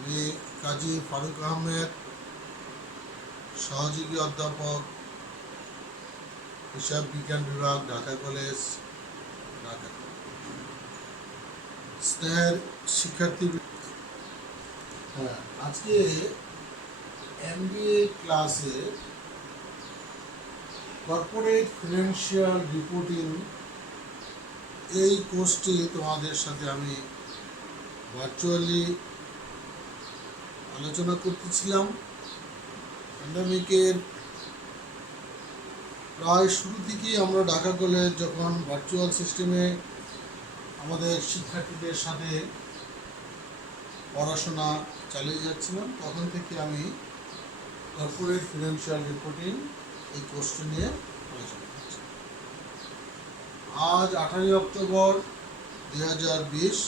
আমি কাজী ফারুক আহমেদ, সহযোগী অধ্যাপক, হিসাব বিজ্ঞান বিভাগ, ঢাকা কলেজ, ঢাকা। স্নেহের শিক্ষার্থী, হ্যাঁ, আজকে MBA ক্লাসে কর্পোরেট ফিনান্সিয়াল রিপোর্টিং এই কোর্সটি তোমাদের সাথে আমি ভার্চুয়ালি আলোচনা করতেছিলাম। প্যান্ডামিকের প্রায় শুরু থেকেই আমরা ঢাকা কলেজ যখন ভার্চুয়াল সিস্টেমে আমাদের শিক্ষার্থীদের সাথে পড়াশোনা চালিয়ে যাচ্ছিলাম, তখন থেকে আমি কর্পোরেট ফিনান্সিয়াল রিপোর্টিং এই কোর্সটি নিয়ে আলোচনা করছি। আজ 18 অক্টোবর 2020।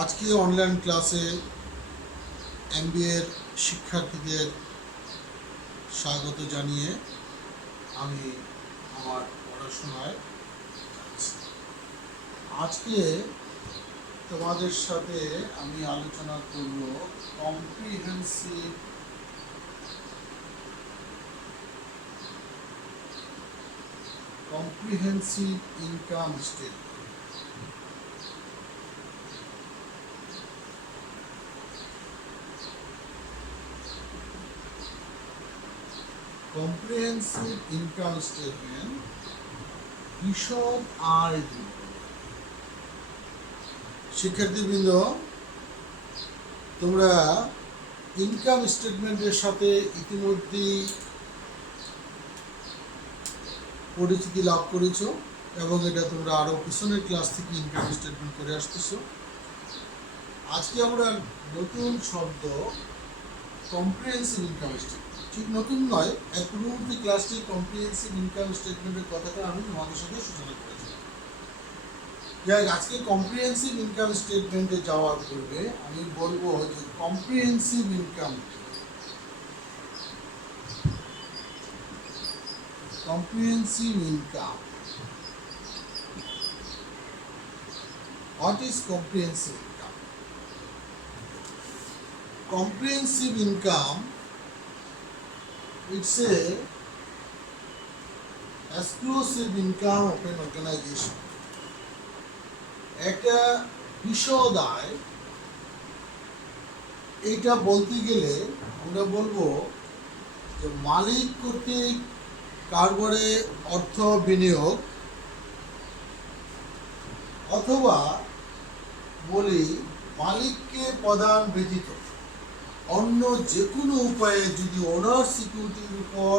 আজকে অনলাইন ক্লাসে MBA শিক্ষার্থীদের স্বাগত জানিয়ে আমি আমার পড়াশোনায় যাচ্ছি। আজকে তোমাদের সাথে আমি আলোচনা করব comprehensive income statement. Comprehensive income statement বিশদ আয় বিবরণ। শিক্ষার্থীবৃন্দ, তোমরা ইনকাম স্টেটমেন্টের সাথে ইতিমধ্যেই পরিচিতি লাভ করেছ এবং এটা তোমরা আরও পিছনের ক্লাস থেকে ইনকাম স্টেটমেন্ট করে আসতেছো। আজকে আমরা নতুন শব্দ কম্প্রিহেন্সিভ ইনকাম স্টেটমেন্ট, ঠিক নতুন নয়, এর পূর্ববর্তী ক্লাসটি কম্প্রিহেন্সিভ ইনকাম স্টেটমেন্টের কথাটা আমি তোমাদের সাথে সূচনা করেছিলাম। যাই, আজকে কম্প্রিহেন্সিভ ইনকাম স্টেটমেন্টে যাওয়ার পূর্বে আমি বলবো যে comprehensive income What is comprehensive income? Comprehensive income, it's a exclusive income of an organization. একটা বিশদ আয়, এটা বলতে গেলে আমরা বলবো যে মালিক কর্তৃক কারবারে অর্থ বিনিয়োগ, অথবা বলি মালিককে প্রদান ব্যতীত অন্য যে কোনো উপায়ে যদি ওনার সিকিউরিটির উপর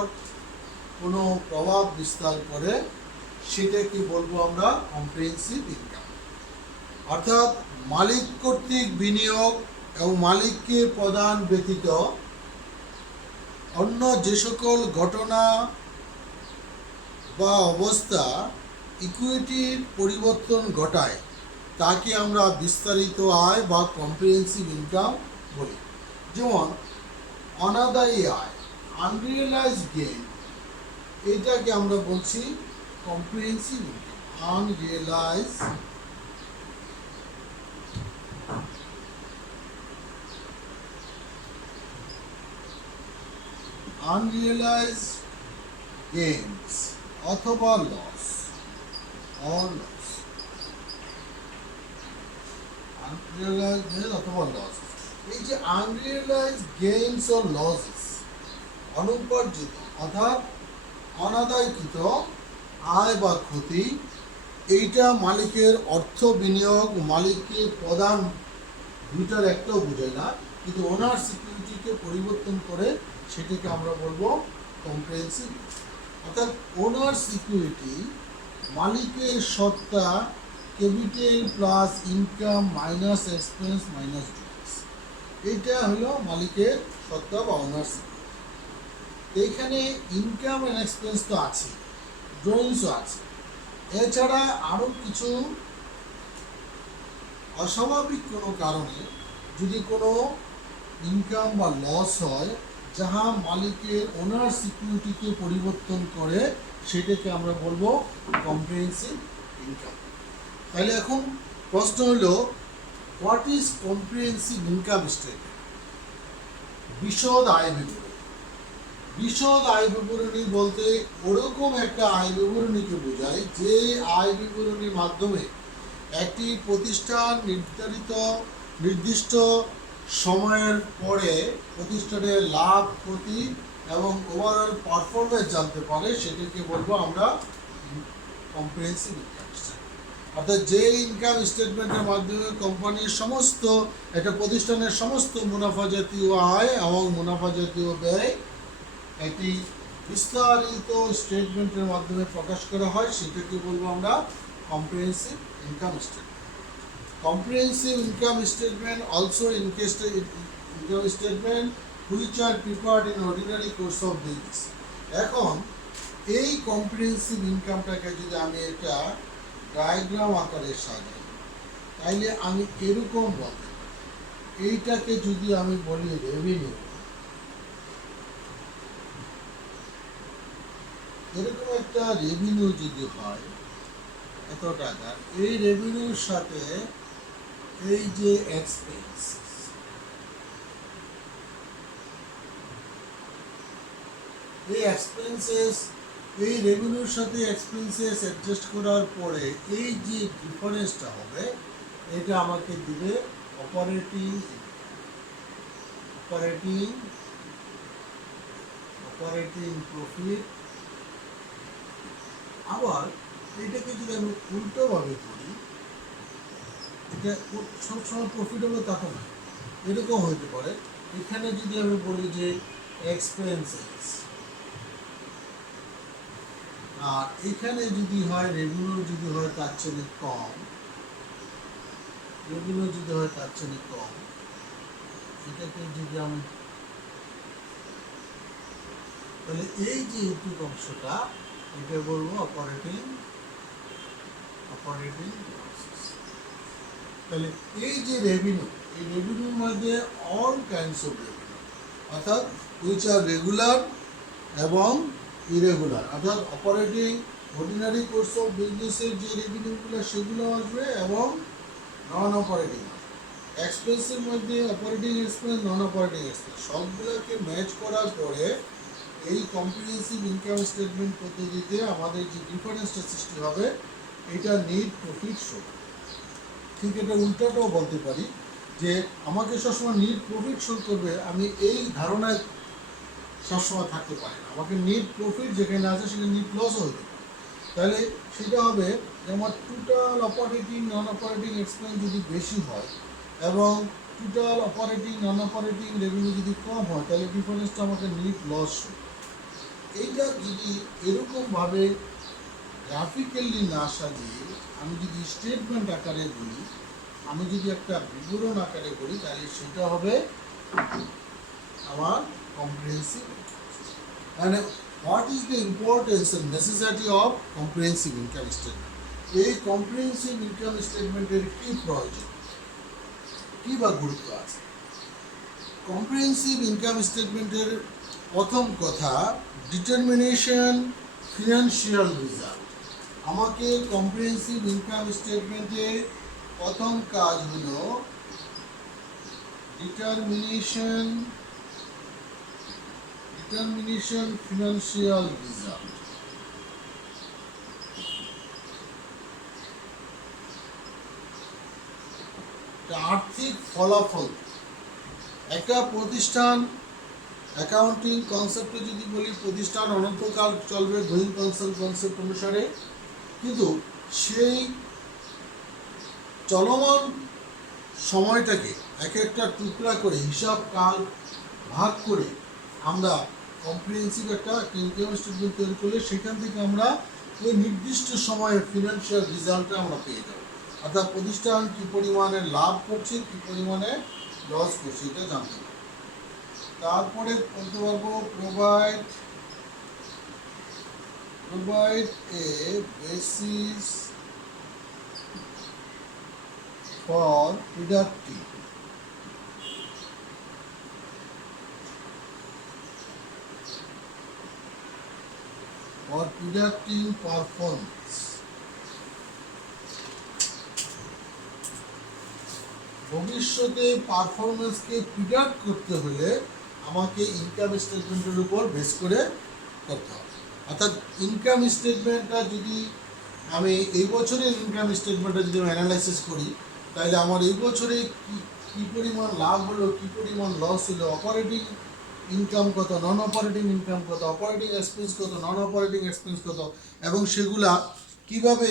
কোনো প্রভাব বিস্তার করে, সেটাকে বলবো আমরা কম্প্রিহেন্সিভ ইনকাম। অর্থাৎ মালিক কর্তৃক বিনিয়োগ এবং মালিককে প্রদান ব্যতীত অন্য যে সকল ঘটনা বা অবস্থা ইকুইটির পরিবর্তন ঘটায়, তাকে আমরা বিস্তারিত আয় বা কম্প্রিহেন্সিভ ইনকাম বলি। যেমন অনাদায়ী আয়, আনরিয়েলাইজড গেইন, এটাকে আমরা বলছি কম্প্রিহেন্সিভ ইনকাম। আনরিয়েলাইজড গেইনস অথবা লস অথবা লস। এই যে আনরিয়েলাইজড গেইনস ও লসেস, অনুপার্জিত অর্থাৎ অনাদায়কৃত আয় বা ক্ষতি, এইটা মালিকের অর্থ বিনিয়োগ, মালিককে প্রদান, দুইটার একটাও বোঝায় না, কিন্তু ওনার সিকিউরিটিকে পরিবর্তন করে সেটাকে আমরা বলবো কম্প্রিহেন্সিভ। অর্থাৎ ওনার সিকিউরিটি, মালিকের সত্তা, capital plus income minus expense minus duties, এটা হলো মালিকের সত্তা বা ওনার সিকিউরিটি। এইখানে ইনকাম অ্যান্ড এক্সপেন্স তো আছে, ড্রয়িংসও আছে, এছাড়া আরও কিছু অস্বাভাবিক কোনো কারণে যদি কোনো ইনকাম বা লস হয়, যাহা মালিকের ওনার সিকিউরিটিকে পরিবর্তন করে, সেটাকে আমরা বলবো কম্প্রিহেন্সিভ ইনকাম। তাহলে এখন প্রশ্ন হলো what is comprehensive income statement? বিশদ আয় বিবরণী। বিশদ আয় বিবরণী বলতে ওরকম একটা আয় বিবরণীকে বোঝায় যে আয় বিবরণীর মাধ্যমে একটি প্রতিষ্ঠান নির্দিষ্ট সময়ের পরে প্রতিষ্ঠানের লাভ ক্ষতি এবং ওভারঅল পারফরমেন্স জানতে পারে, সেটাকে বলবো আমরা কম্প্রিহেন্সিভ ইনকাম স্টেটমেন্ট। অর্থাৎ যে ইনকাম স্টেটমেন্টের মাধ্যমে কোম্পানির সমস্ত একটা প্রতিষ্ঠানের সমস্ত মুনাফা জাতীয় আয় এবং মুনাফা জাতীয় ব্যয় একটি বিস্তারিত স্টেটমেন্টের মাধ্যমে প্রকাশ করা হয়, সেটাকে বলবো আমরা comprehensive income statement. Comprehensive income statement also income statement which are prepared in ordinary course of business. এখন এই কম্প্রিহেন্সিভ ইনকামটাকে যদি আমি একটা ডায়াগ্রাম আকারে সাজাই, তাইলে আমি এরকম বলতে পারি, এইটাকে যদি আমি বলি রেভিনিউ, এরকম একটা রেভিনিউ যদি হয় এত টাকা, এই রেভিনিউর সাথে এই যে এক্সপেন্স, এই এক্সপেন্সেস, এই রেভিনিউর সাথে এক্সপেন্সেস অ্যাডজাস্ট করার পরে এই যে ডিফারেন্সটা হবে, এটা আমাকে দিবে অপারেটিং প্রফিট। আবার এটাকে যদি আমি উল্টোভাবে করি, এটা সবসময় প্রফিট হবে তা তো না, এরকম হইতে পারে। এখানে যদি আমি বলি যে এক্সপেন্সেস, আর এখানে যদি হয় রেভিনিউ যদি হয় তার চেয়ে কম, এটাকে যদি আমি, তাহলে এই যে ইনপুট অংশটা এটা বলবো অপারেটিং। তাহলে এই যে রেভিনিউ, এই রেভিনিউর মধ্যে অল কাইন্ডস অফ রেভিনিউ, অর্থাৎ হুইচ আর রেগুলার এবং ইরেগুলার, অর্থাৎ অপারেটিং অর্ডিনারি কোর্স অফ বিজনেসের যে রেভিনিউগুলো সেগুলো আসবে এবং নন অপারেটিং এক্সপেন্সের মধ্যে operating expense, non operating expense সবগুলোকে ম্যাচ করার পরে এই কম্প্রিহেন্সিভ ইনকাম স্টেটমেন্ট পদ্ধতিতে আমাদের যে ডিফারেন্সটা সৃষ্টি হবে এটা নেট প্রফিট শো। ঠিক এটা উল্টাটাও বলতে পারি যে আমাকে সবসময় নেট প্রফিট শো করবে, আমি এই ধারণায় সবসময় থাকতে পারি না, আমাকে নেট প্রফিট যেখানে আছে সেখানে নেট লসও হতে পারে। তাহলে সেটা হবে যে আমার টোটাল অপারেটিং নন অপারেটিং এক্সপেন্স যদি বেশি হয় এবং টোটাল অপারেটিং নন অপারেটিং রেভিনিউ যদি কম হয়, তাহলে ডিফারেন্সটা আমাকে নেট লস হয়। এইটা যদি এরকমভাবে গ্রাফিক্যালি না সাজিয়ে আমি যদি স্টেটমেন্ট আকারে বলি, আমি যদি একটা বিবরণ আকারে বলি, তাহলে সেটা হবে আমার কম্প্রিহেন্সিভ। মানে what is the importance and necessity of comprehensive income statement? এই কম্প্রিহেন্সিভ ইনকাম স্টেটমেন্টের কি প্রয়োজন, কি বা গুরুত্ব আছে? কম্প্রিহেন্সিভ ইনকাম স্টেটমেন্টের প্রথম কথা, ডিটারমিনেশন ফিনান্সিয়াল রেজাল্ট। আমাকে কম্প্রিহেন্সিভ ইনকাম স্টেটমেন্টে প্রথম কাজ হলো ডিটারমিনেশন ফিনান্সিয়াল রেজাল্ট। আর্থিক ফলাফল। একটা প্রতিষ্ঠান অ্যাকাউন্টিং কনসেপ্টে যদি বলি, প্রতিষ্ঠান অনন্তকাল চলবে গোয়িং কনসেপ্ট অনুসারে, কিন্তু সেই চলমান সময়টাকে এক একটা টুকরা করে হিসাব কাল ভাগ করে আমরা কম্প্রিহেন্সিভ একটা ইনকাম স্টেটমেন্ট তৈরি করলে সেখান থেকে আমরা ওই নির্দিষ্ট সময়ের ফিনান্সিয়াল রেজাল্টটা আমরা পেয়ে যাব। অর্থাৎ প্রতিষ্ঠান কী পরিমাণে লাভ করছে, কী পরিমাণে লস করছে, এটা জানতে পারবো। তারপরে বলতে পারবো provide a basis for predicting performance. ভবিষ্যতে পারফরমেন্সকে প্রিডিক্ট করতে হলে আমাকে ইনকাম স্টেটমেন্টের উপর বেস করে করতে হবে। অর্থাৎ ইনকাম স্টেটমেন্টটা যদি আমি এই বছরের ইনকাম স্টেটমেন্টটা যদি আমি অ্যানালাইসিস করি, তাহলে আমার এই বছরে কী পরিমাণ লাভ হলো, কী পরিমাণ লস হলো, অপারেটিং ইনকাম কত, নন অপারেটিং ইনকাম কত, অপারেটিং এক্সপেন্স কত, নন অপারেটিং এক্সপেন্স কত, এবং সেগুলা কীভাবে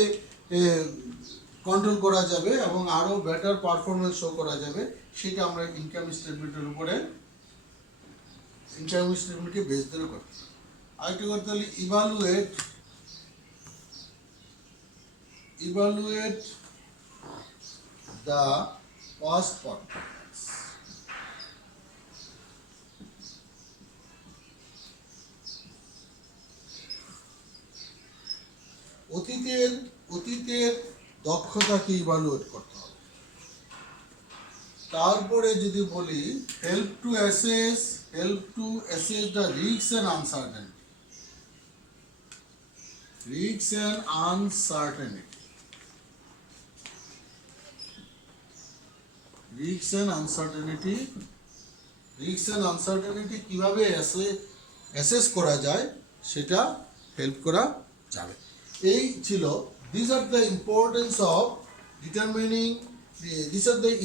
কন্ট্রোল করা যাবে এবং আরও বেটার পারফরমেন্স শো করা যাবে, সেটা আমরা ইনকাম স্টেটমেন্টের উপরে ইনকাম স্টেটমেন্টকে বেস ধরে করতে হবে। আরেকটা করতে হলে evaluate the past performance. অতীতের দক্ষতাকে ইভালুয়েট করতে হবে। তারপরে যদি বলি help to assess the risk and uncertainty কিভাবে অ্যাসেস করা যায় সেটা হেল্প করা যাবে। এই ছিল these are the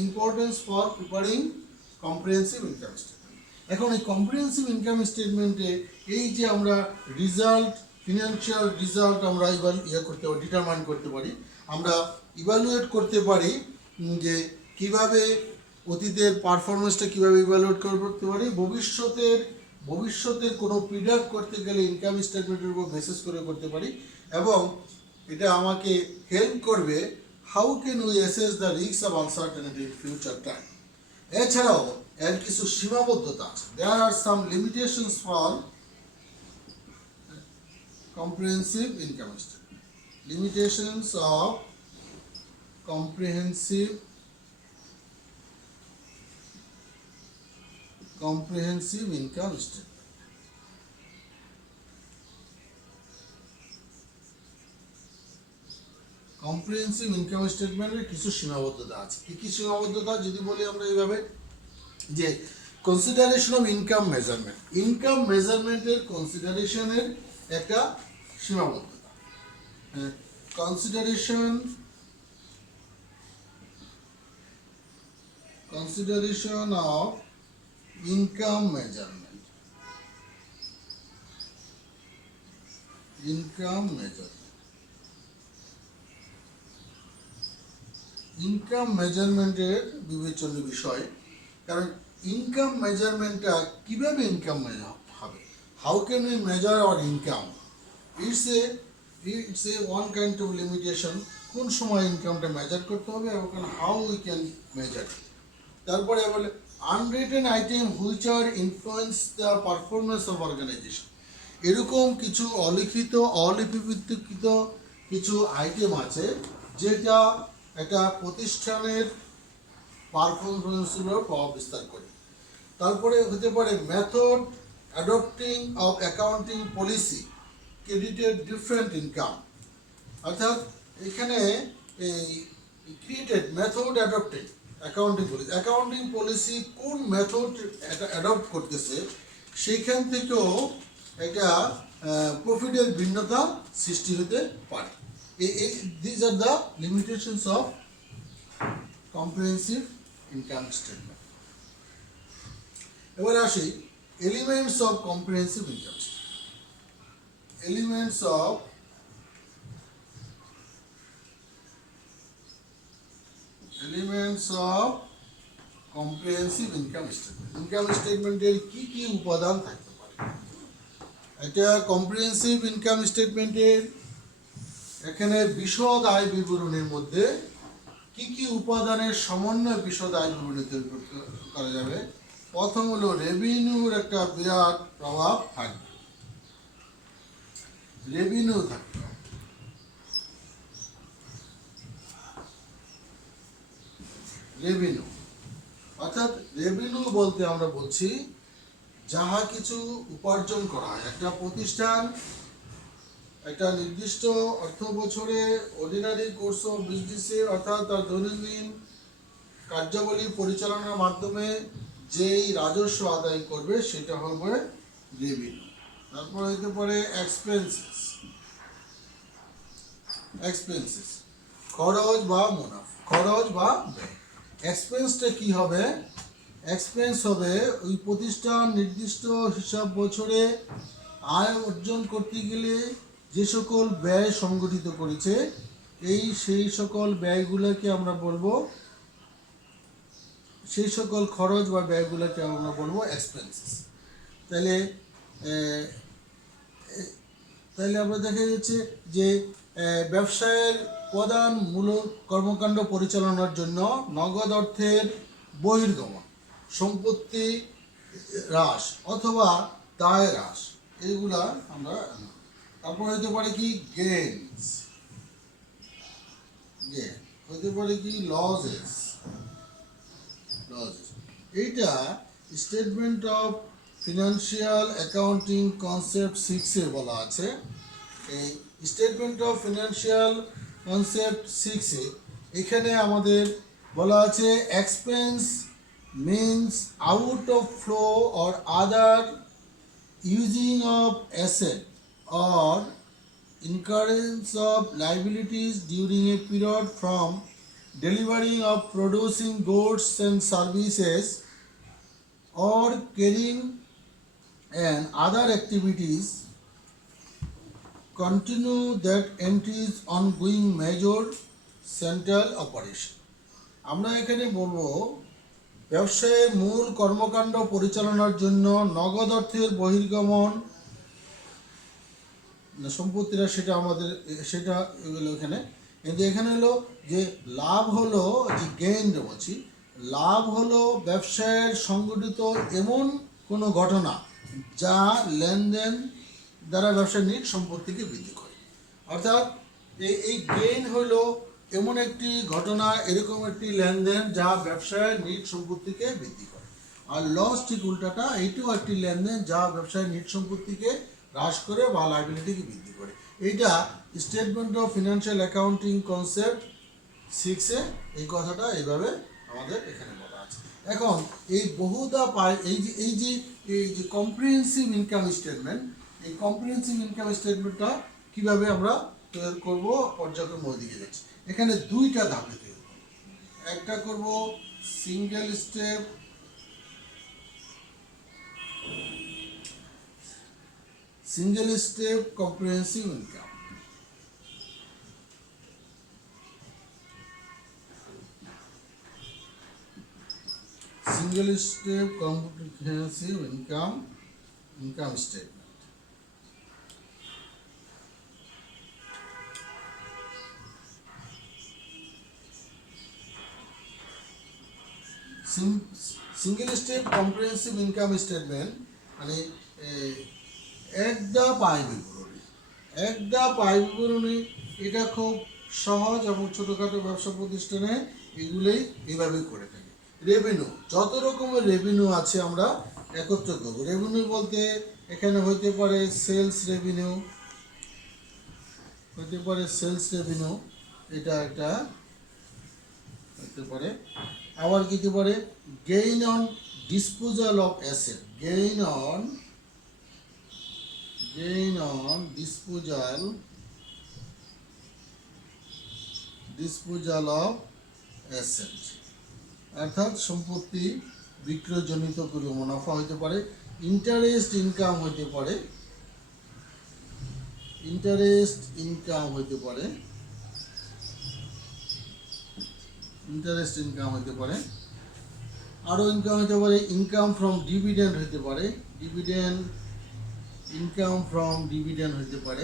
importance for preparing comprehensive income statement. এখন এই কম্প্রিহেন্সিভ ইনকাম স্টেটমেন্টে এই যে আমরা ফিনান্সিয়াল রেজাল্ট আমরা করতে পারি, ডিটারমাইন করতে পারি, আমরা ইভালুয়েট করতে পারি যে কিভাবে অতীতের পারফরমেন্সটা কীভাবে ইভালুয়েট করতে পারি, ভবিষ্যতের কোনো প্রিডিক্ট করতে গেলে ইনকাম স্টেটমেন্টের উপর বেসিস করে করতে পারি, এবং এটা আমাকে হেল্প করবে how can we assess the risk of uncertainty in future time. এছাড়াও এর কিছু সীমাবদ্ধতা আছে। There are some limitations for comprehensive income statement. Limitations of comprehensive income statement. Comprehensive income স্টেটমেন্টের কিছু সীমাবদ্ধতা আছে। কী সীমাবদ্ধতা যদি বলি আমরা এইভাবে, যে কনসিডারেশন অফ ইনকাম মেজারমেন্টের কনসিডারেশনের একটা সীমাবদ্ধতা। Consideration of income measurement income মেজারমেন্টের বিবেচনীয় বিষয়। কারণ ইনকাম মেজারমেন্টটা কীভাবে ইনকাম মেজার হবে, how can we measure our income, it's a one kind of limitation. কোন সময় ইনকামটা মেজার করতে হবে এবং হাউ উই ক্যান মেজার। তারপরে বলে unwritten item which are influence the performance of organisation. এরকম কিছু অলিপিবদ্ধকৃত কিছু আইটেম আছে যেটা একটা প্রতিষ্ঠানের পারফরমেন্সের উপর প্রভাব বিস্তার করে। তারপরে হতে পারে method adopting of accounting policy credited different income. অর্থাৎ এখানে এই created method adopting accounting policy কোন মেথড অ্যাডপ্ট করতেছে, সেইখান থেকেও একটা প্রফিটের ভিন্নতা সৃষ্টি হতে পারে। These are the limitations of comprehensive income statement. এবার আসি elements of comprehensive income statement. Elements of comprehensive income statement. Income স্টেটমেন্টের কি কি উপাদান থাকতে পারে? এটা কম্প্রিহেন্সিভ ইনকাম স্টেটমেন্টের এখানে বিশদ আয় বিবরণীর মধ্যে কি কি উপাদানের সমন্বয় বিশদ আয় বিবরণী তৈরি করা যাবে। প্রথম হলো রেভিনিউর একটা বিরাট প্রভাব থাকবে, রেভিনিউ থাকবে। রেভিনিউ অর্থাৎ রেভিনিউ বলতে আমরা বলছি যাহা কিছু উপার্জন করা হয়। একটা প্রতিষ্ঠান একটা নির্দিষ্ট অর্থ বছরে অর্ডিনারি কোর্স অফ বিজনেসে অর্থাৎ তার দৈনন্দিন কার্যাবলী পরিচালনার মাধ্যমে যেই রাজস্ব আদায় করবে সেটা হবে রেভিনিউ। তারপর হইতে পারে এক্সপেন্সেস, এক্সপেন্সেস খরচ বা মুনাফা, খরচ বা ব্যয়। এক্সপেন্সটা কি হবে? এক্সপেন্স হবে ওই প্রতিষ্ঠান নির্দিষ্ট হিসাব বছরে আয় অর্জন করতে গেলে যে সকল ব্যয় সংগঠিত করেছে সেই সকল ব্যয়গুলোকে আমরা বলবো, সেই সকল খরচ বা ব্যয়গুলোকে আমরা বলবো এক্সপেন্সেস। তাহলে তাহলে আমরা দেখা যাচ্ছে যে ব্যবসায়ের প্রধান মূলক কর্মকাণ্ড পরিচালনার জন্য নগদ অর্থের বহির্গমন, সম্পত্তি হ্রাস অথবা দায় হ্রাস, এইগুলা আমরা। তারপর হইতে পারে কি গেইনস, গেইন হইতে পারে কি লসেস, লসেস। এইটা statement of financial accounting concept 6-এ বলা আছে। এই স্টেটমেন্ট অফ ফিনান্সিয়াল কনসেপ্ট 6-এ এখানে আমাদের বলা আছে expense means out of flow or other using of asset or incurrence of liabilities during a period from delivering of producing goods and services or carrying and other activities continue that entries ongoing major central operation। আমরা এখানে বলবো ব্যবসায়ের মূল কর্মকাণ্ড পরিচালনার জন্য নগদ অর্থের বহির্গমন, সম্পত্তিরা সেটা আমাদের সেটা এগুলো এখানে। কিন্তু এখানে হলো যে লাভ হলো যে গেইন বলছি, লাভ হলো ব্যবসায়ের সংগঠিত এমন কোনো ঘটনা যা লেনদেন দ্বারা ব্যবসার নিট সম্পত্তিকে বৃদ্ধি করে। অর্থাৎ এই গেইন হলো এমন একটি ঘটনা, এরকম একটি লেনদেন যা ব্যবসায়ের নিট সম্পত্তিকে বৃদ্ধি করে। আর লস ঠিক উল্টাটা, এইটাও একটি লেনদেন যা ব্যবসায়ের নিট সম্পত্তিকে হ্রাস করে বা লাইবিলিটিকে বৃদ্ধি করে। এইটা statement of financial accounting concept 6-এ এই কথাটা এইভাবে আমাদের এখানে বলা আছে। এখন এই বহুদা পায় এই যে কম্প্রিহেন্সিভ ইনকাম স্টেটমেন্ট, এই কম্প্রিহেন্সিভ ইনকাম স্টেটমেন্টটা কীভাবে আমরা তৈরি করবো পর্যায়ক্রম দিকে যাচ্ছি। এখানে দুইটা ধাপে তৈরি করব। একটা করব single step, single step comprehensive income. Single step comprehensive income statement. Single step comprehensive income statement মানে একটা পায় বিবরণী, একটা পায় বিবরণী। এটা খুব সহজ এবং ছোটোখাটো ব্যবসা প্রতিষ্ঠানে এগুলোই এইভাবে করে থাকে। রেভিনিউ, যত রকমের রেভিনিউ আছে আমরা একত্র করব। রেভিনিউ বলতে এখানে হইতে পারে সেলস রেভিনিউ, হইতে পারে সেলস রেভিনিউ, এটা একটা হইতে পারে। আবার কি হতে পারে gain on disposal of asset, gain on disposal of asset, অর্থাৎ সম্পত্তি বিক্রয়জনিত করে মুনাফা হইতে পারে। ইন্টারেস্ট ইনকাম হইতে পারে, ইন্টারেস্ট ইনকাম হইতে পারে, ইন্টারেস্ট ইনকাম হইতে পারে। আরও ইনকাম হইতে পারে ইনকাম ফ্রম ডিভিডেন্ড হইতে পারে, ডিভিডেন্ড ইনকাম ফ্রম ডিভিডেন্ড হইতে পারে।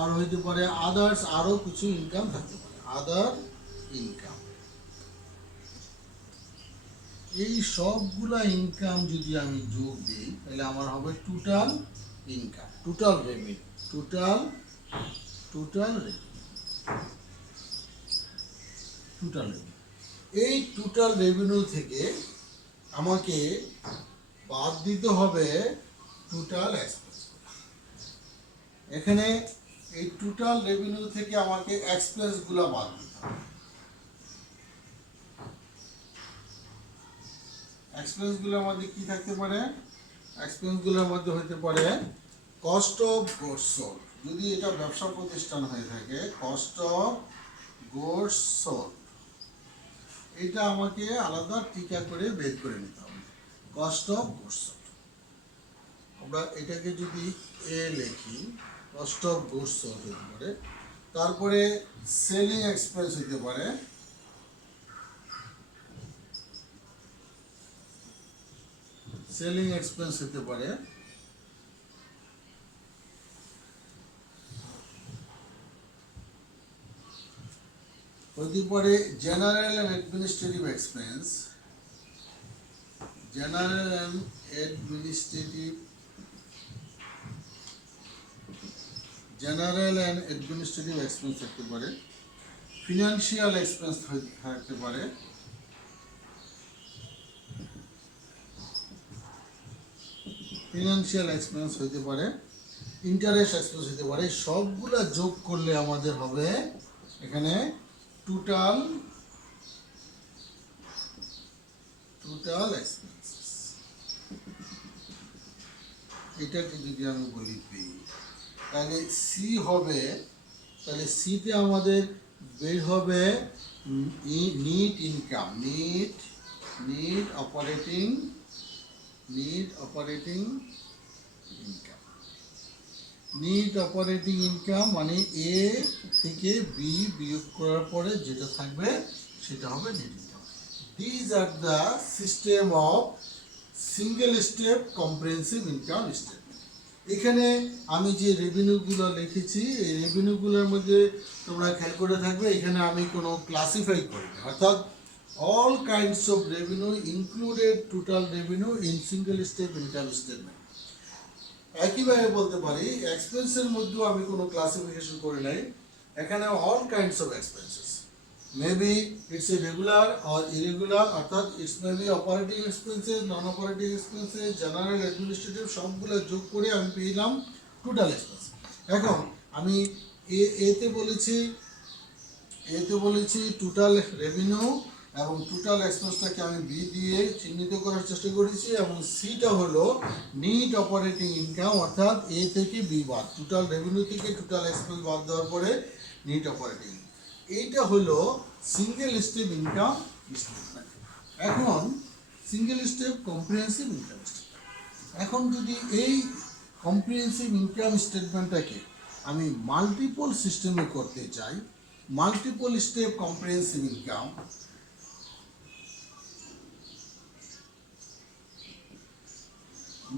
আর হইতে পারে আদার্স, আরও কিছু ইনকাম থাকতে পারে, আদার ইনকাম। এই সবগুলা ইনকাম যদি আমি যোগ দিই তাহলে আমার হবে total income, total revenue, total revenue. এই টোটাল রেভিনিউ থেকে আমাকে বাদ দিতে হবে টোটাল এক্সপেন্স। এখানে এই টোটাল রেভিনিউ থেকে আমাকে এক্সপেন্সগুলো বাদ দিতে হবে। এক্সপেন্সগুলোর মধ্যে কি থাকতে পারে? এক্সপেন্সগুলোর মধ্যে হতে পারে কস্ট অফ গুডস সোল্ড। যদি এটা ব্যবসা প্রতিষ্ঠান হয়ে থাকে, কস্ট অফ গুডস সোল্ড, এটা আমাকে আলাদা টিকা করে বের করে নিতে হবে। কস্ট অফ গুডস সোল্ড, আমরা এটাকে যদি এ লিখি, কস্ট অফ গুডস সোল্ড হতে পারে। তারপরে সেলিং এক্সপেন্স হতে পারে, সেলিং এক্সপেন্স হতে পারে। হতে পারে general and administrative expense, general and administrative, general and administrative expense থাকতে পারে। ফিনান্সিয়াল এক্সপেন্স থাকতে পারে, ফিনান্সিয়াল এক্সপেন্স হতে পারে, ইন্টারেস্ট এক্সপেন্স হতে পারে। সবগুলা যোগ করলে আমাদের হবে এখানে টোটাল, টোটাল এক্সপেন্সেস। এটাকে যদি আমি বলি পি, তাহলে সি হবে, তাহলে সিতে আমাদের বের হবে net income, net operating, net operating income. Net operating income মানে এ থেকে বি বিয়োগ করার পরে যেটা থাকবে সেটা হবে net income. These are the system of single step comprehensive income statement. এখানে আমি যে রেভিনিউগুলো লিখেছি, এই রেভিনিউগুলোর মধ্যে তোমরা খেয়াল করে থাকবে, এখানে আমি কোনো ক্লাসিফাই করিনি, অর্থাৎ all kinds of revenue included total revenue in single step income statement. একইভাবে বলতে পারি এক্সপেন্সের মধ্যেও আমি কোনো ক্লাসিফিকেশন করি নাই, এখানে all kinds of expenses, maybe it's a regular or irregular, অর্থাৎ it's maybe operating expenses, non operating expenses, general, administrative, সবগুলো যোগ করে আমি পেলাম টোটাল এক্সপেন্স। এখন আমি এতে বলেছি টোটাল রেভিনিউ, এবং টোটাল এক্সপেন্সটাকে আমি বি দিয়ে চিহ্নিত করার চেষ্টা করেছি, এবং সিটা হলো নিট অপারেটিং ইনকাম, অর্থাৎ এ থেকে বি বাদ, টোটাল রেভিনিউ থেকে টোটাল এক্সপেন্স বাদ দেওয়ার পরে নিট অপারেটিং। এইটা হলো সিঙ্গেল স্টেপ ইনকাম স্টেটমেন্ট। এখন single step comprehensive income statement, এখন যদি এই কম্প্রিহেনসিভ ইনকাম স্টেটমেন্টটাকে আমি মাল্টিপল সিস্টেমে করতে চাই, multiple step comprehensive income,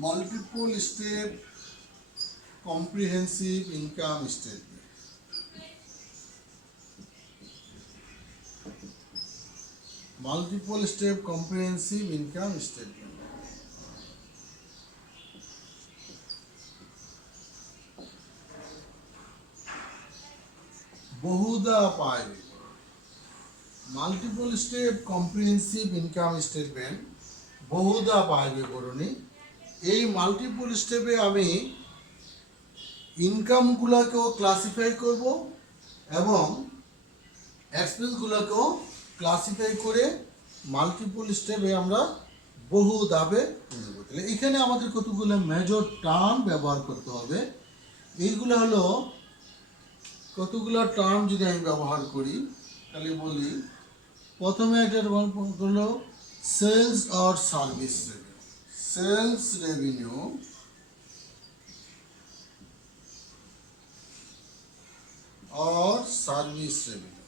multiple step comprehensive income statement, multiple step comprehensive income statement। বহুদা পায়, multiple step comprehensive income statement বহুদা পায় বিবরণী। এই মাল্টিপল স্টেপে আমি ইনকামগুলোকেও ক্লাসিফাই করব এবং এক্সপেন্সগুলোকেও ক্লাসিফাই করে মাল্টিপল স্টেপে আমরা বহু ধাপে নেব। তাহলে এখানে আমাদের কতগুলো মেজর টার্ম ব্যবহার করতে হবে। এইগুলো হলো কতগুলো টার্ম যদি আমি ব্যবহার করি, তাহলে বলি প্রথমে একটা হলো sales or service revenue, sales revenue or service revenue।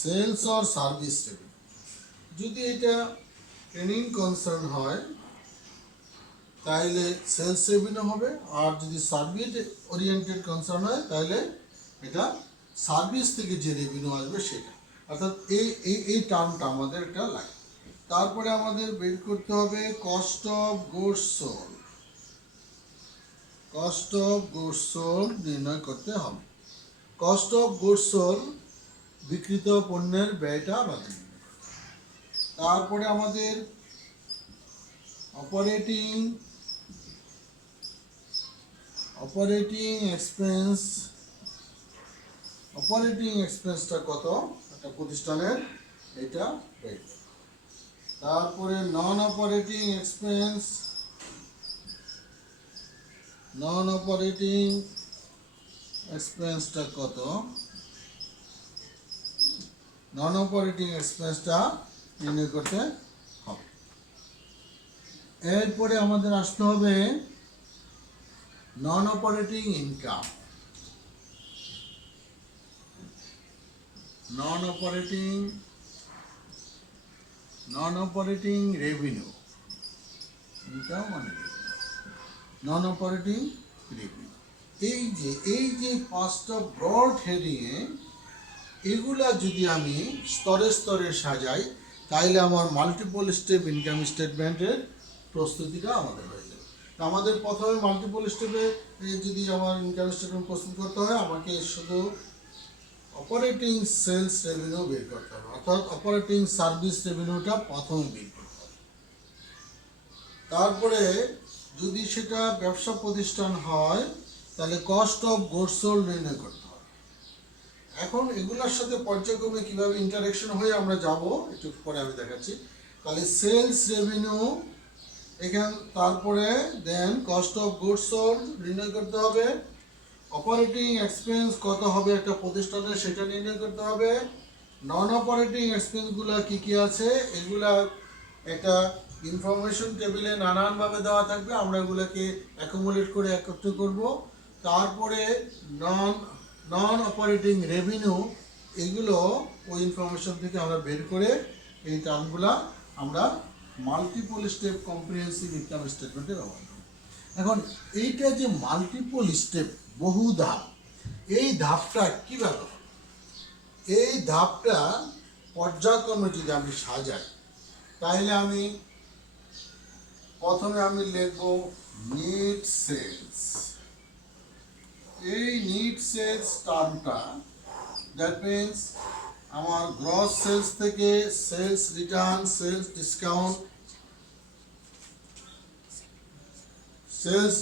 Sales or service revenue, যদি এটা ট্রেনিং কনসার্ন হয় তাহলে সেলস রেভিনিউ হবে, আর যদি সার্ভিস ওরিয়েন্টেড কনসার্ন হয় তাহলে এটা সার্ভিস থেকে যে রেভিনিউ আসবে সেটা, অর্থাৎ এই টার্মটা আমাদের এটা লাগে। তারপরে আমাদের বের করতে হবে cost of goods sold, cost of goods sold নির্ণয় করতে হবে। কস্ট অফ গুডস সোল্ড বিক্রিত পণ্যের ব্যয়টা আমাদের। তারপরে আমাদের অপারেটিং এক্সপেন্স, অপারেটিং এক্সপেন্সটা কত একটা প্রতিষ্ঠানের, এটা বের করব। তারপরে non operating expense, non operating এক্সপেন্সটা কত, নন অপারেটিং এক্সপেন্সটা নির্ণয় করতে হবে। এরপরে আমাদের আসতে হবে নন অপারেটিং ইনকাম, নন অপারেটিং রেভিনিউ, ইনকাম মানে নন অপারেটিং রেভিনিউ। এই যে পাঁচটা ব্রড হেডিংয়ে এগুলা যদি আমি স্তরে স্তরে সাজাই, তাহলে আমার মাল্টিপল স্টেপ ইনকাম স্টেটমেন্টের প্রস্তুতিটা আমাদের হয়ে যাবে। তো আমাদের প্রথমে মাল্টিপল স্টেপে যদি আমার ইনকাম স্টেটমেন্ট প্রস্তুত করতে হয়, আমাকে শুধু অপারেটিং সেলস রেভিনিউ বের করতে হবে, অর্থাৎ অপারেটিং সার্ভিস রেভিনিউটা প্রথমে বের করতে হবে। তারপরে যদি সেটা ব্যবসা প্রতিষ্ঠান হয়, তাহলে কস্ট অফ গুডস সোল্ড নির্ণয় করতে হবে। এখন এগুলোর সাথে পর্যায়ক্রমে কিভাবে ইন্টারেকশন হয়ে আমরা যাব একটু পরে আমি দেখাচ্ছি। তাহলে সেলস রেভিনিউ এখান, তারপরে দেন কস্ট অফ গুডস সোল্ড নির্ণয় করতে হবে, অপারেটিং এক্সপেন্স কত হবে একটা প্রতিষ্ঠানের সেটা নির্ণয় করতে হবে, নন অপারেটিং এক্সপেন্সগুলো কী কী আছে এগুলা একটা ইনফরমেশন টেবিলে নানানভাবে দেওয়া থাকবে, আমরা এগুলোকে অ্যাকুমুলেট করে একত্র করব। তারপরে নন অপারেটিং রেভিনিউ, এগুলো ওই ইনফরমেশন থেকে আমরা বের করে এই টার্মগুলা আমরা মাল্টিপল স্টেপ কম্প্রিহেন্সিভ ইনকাম স্টেটমেন্টে ব্যবহার করব। এখন এইটা যে মাল্টিপল স্টেপ, বহু ধাপ, এই ধাপটা কীভাবে হবে, এই ধাপটা পর্যায়ক্রমে যদি আমি সাজাই, তাহলে আমি প্রথমে আমি লিখব নিট সেলস। এই নিট সেলস টার্মটা, দ্যাট মিনস আমার গ্রস সেলস থেকে sales return, sales discount, sales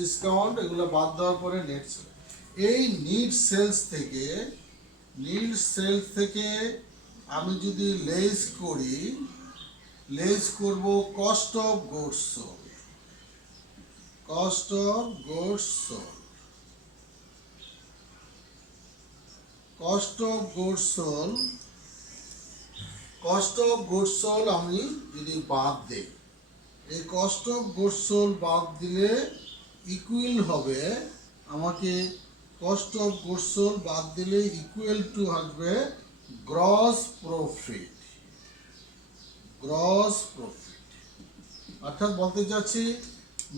discount এগুলো বাদ দেওয়ার পরে নেট সেল। এই নিট সেলস থেকে আমি যদি লেস করি, লেস করব cost of goods sold, cost of goods sold, cost of goods sold, cost of goods sold আমি যদি বাদ দিই, এই কস্ট অফ গুডস সোল্ড বাদ দিলে ইকুয়াল হবে, আমাকে কস্ট অফ গুডস সোল্ড বাদ দিলে ইকুয়াল টু আসবে গ্রস প্রফিট, গ্রস প্রফিট। অর্থাৎ বলতে চাচ্ছি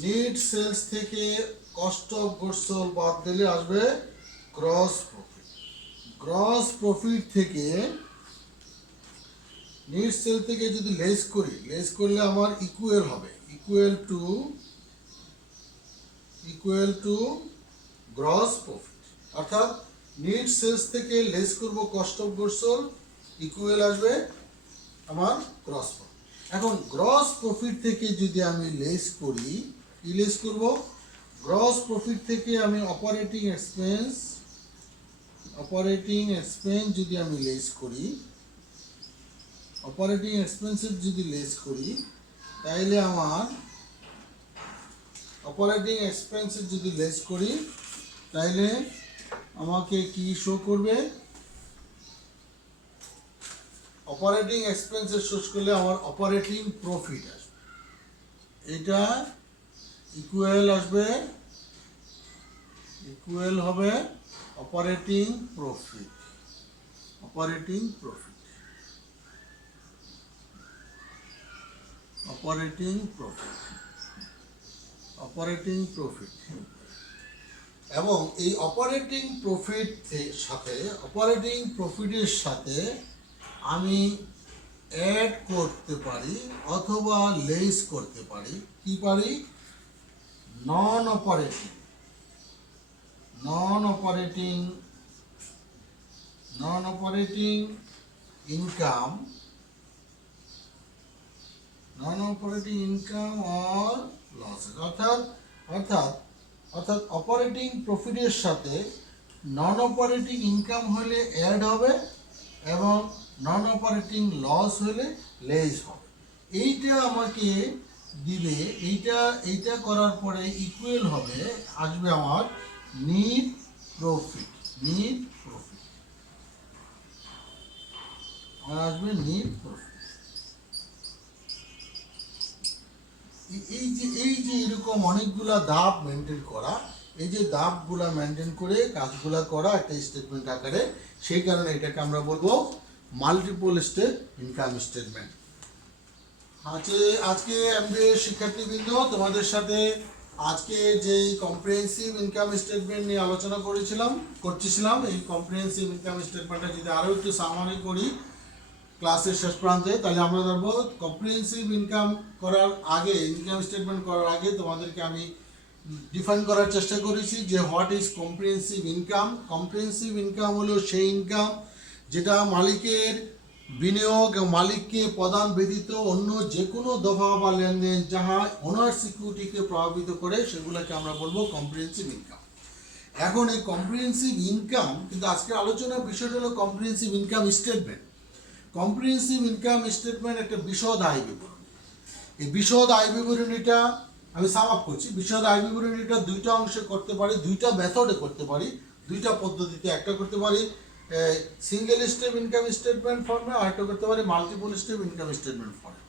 নিট সেলস থেকে কস্ট অফ গুডস সোল্ড বাদ দিলে আসবে গ্রস প্রফিট। গ্রস প্রফিট থেকে নিট সেল থেকে যদি লেস করি, লেস করলে আমার ইকুয়াল হবে, ইকুয়াল টু গ্রস প্রফিট। অর্থাৎ নিট সেলস থেকে লেস করব cost of goods sold, equal আসবে আমার গ্রস প্রফিট। এখন গ্রস প্রফিট থেকে যদি আমি লেস করি, কি লেস করব, গ্রস প্রফিট থেকে আমি অপারেটিং এক্সপেন্স যদি আমি লেস করি, অপারেটিং এক্সপেন্সেস যদি লেস করি, তাইলে আমার অপারেটিং এক্সপেন্সেস যদি লেস করি, তাইলে আমাকে কি শো করবে, অপারেটিং এক্সপেন্সেস শো করলে আমার অপারেটিং প্রফিট আসবে, এটা ইকুয়াল আসবে, ইকুয়াল হবে operating profit, operating profit, operating profit, operating profit. এবং এই অপারেটিং প্রফিটের সাথে আমি অ্যাড করতে পারি অথবা লেস করতে পারি, কি পারি, নন operating income, non operating income or losses. অর্থাৎ অপারেটিং প্রফিটের সাথে নন অপারেটিং ইনকাম হলে অ্যাড হবে এবং নন অপারেটিং লস হলে লেস হবে। এইটা আমাকে দিবে, এইটা করার পরে ইকুয়াল হবে, আসবে আমার নিট প্রফিট। আমার আসবে নিট প্রফিট। এই যে এরকম অনেকগুলা ধাপ মেনটেন করা, এই যে ধাপগুলা মেনটেন করে কাজগুলা করা একটা স্টেটমেন্ট আকারে, সেই কারণে এটাকে আমরা বলবো মাল্টিপল স্টেপ ইনকাম স্টেটমেন্ট। আজকে এমবিএ শিক্ষার্থীবৃন্দ, তোমাদের সাথে আজকে যে কম্প্রিহেন্সিভ ইনকাম স্টেটমেন্ট নিয়ে আলোচনা করছিলাম, এই কম্প্রিহেন্সিভ ইনকাম স্টেটমেন্টটা যদি আরও একটু সামারি করি ক্লাসের শেষ প্রান্তে, তাহলে আমরা ধরবো কম্প্রিহেন্সিভ ইনকাম স্টেটমেন্ট করার আগে তোমাদেরকে আমি ডিফাইন করার চেষ্টা করেছি যে what is comprehensive income. Comprehensive income হলো সেই ইনকাম যেটা মালিকের বিনিয়োগ, মালিককে প্রদান ব্যতীত অন্য যে কোনো দফা বা লেনদেন যাহা ওনার সিকিউরিটিকে প্রভাবিত করে, সেগুলোকে আমরা বলবো কম্প্রিহেন্সিভ ইনকাম। এখন এই কম্প্রিহেন্সিভ ইনকাম, কিন্তু আজকে আলোচনার বিষয়টা হলো comprehensive income statement. Comprehensive income statement একটা বিশদ আয় বিবরণী। এই বিশদ আয় বিবরণীটা আমি সাম আপ করছি। বিশদ আয় বিবরণীটা দুইটা অংশে করতে পারি, দুইটা মেথডে করতে পারি, দুইটা পদ্ধতিতে। একটা করতে পারি সিঙ্গেল স্টেপ ইনকাম স্টেটমেন্ট ফর্মে, আর একটা করতে পারি মাল্টিপল স্টেপ ইনকাম স্টেটমেন্ট ফর্মে।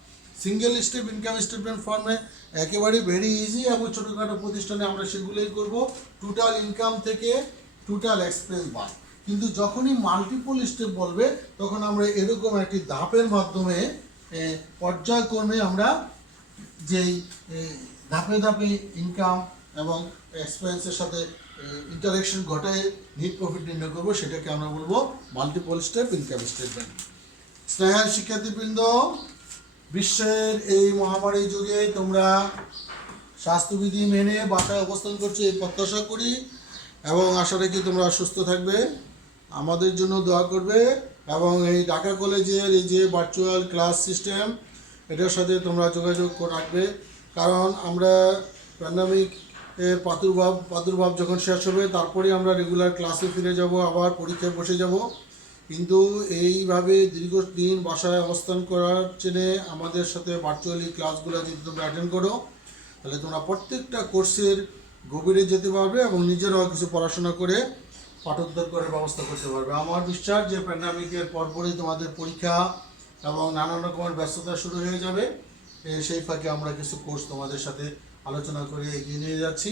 সিঙ্গেল স্টেপ ইনকাম স্টেটমেন্ট ফর্মে একেবারে ভেরি ইজি, এবং ছোটোখাটো প্রতিষ্ঠানে আমরা সেগুলোই করব, টোটাল ইনকাম থেকে টোটাল এক্সপেন্স বাদ। কিন্তু যখনই মাল্টিপল স্টেপ বলবে তখন আমরা এরকম একটি ধাপের মাধ্যমে পর্যায়ক্রমে আমরা যেই ধাপে ধাপে ইনকাম এবং এক্সপেন্সের সাথে ইন্টারাকশন ঘটায় নিট প্রফিট নির্ণয় করবো, সেটাকে আমরা বলবো মাল্টিপল স্টেপ ইনকাম স্টেটমেন্ট। স্নেহের শিক্ষার্থীবৃন্দ, বিশ্বের এই মহামারী যুগে তোমরা স্বাস্থ্যবিধি মেনে বাসায় অবস্থান করছো এই প্রত্যাশা করি, এবং আশা রাখি তোমরা সুস্থ থাকবে, আমাদের জন্য দোয়া করবে, এবং এই ঢাকা কলেজের এই যে ভার্চুয়াল ক্লাস সিস্টেম, এটার সাথে তোমরা যোগাযোগ রাখবে। কারণ আমরা প্যান্ডামিক এর প্রাদুর্ভাব যখন শেষ হবে তারপরে আমরা রেগুলার ক্লাসে ফিরে যাব, আবার পরীক্ষায় বসে যাব। কিন্তু এইভাবে দীর্ঘদিন বাসায় অবস্থান করার জেনে আমাদের সাথে ভার্চুয়ালি ক্লাসগুলো যদি তোমরা অ্যাটেন্ড করো, তাহলে তোমরা প্রত্যেকটা কোর্সের গভীরে যেতে পারবে এবং নিজেরাও কিছু পড়াশোনা করে পাঠোদ্ধার করার ব্যবস্থা করতে পারবে। আমার বিশ্বাস যে প্যান্ডামিকের পরপরই তোমাদের পরীক্ষা এবং নানান রকমের ব্যস্ততা শুরু হয়ে যাবে। সেই ফাঁকে আমরা কিছু কোর্স তোমাদের সাথে আলোচনা করে এগিয়ে নিয়ে যাচ্ছি।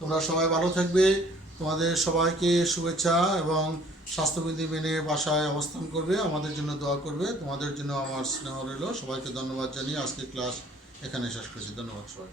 তোমরা সবাই ভালো থাকবে, তোমাদের সবাইকে শুভেচ্ছা, এবং স্বাস্থ্যবিধি মেনে বাসায় অবস্থান করবে, আমাদের জন্য দোয়া করবে। তোমাদের জন্য আমার স্নেহ রইল। সবাইকে ধন্যবাদ জানিয়ে আজকে ক্লাস এখানে শেষ করছি। ধন্যবাদ সবাই।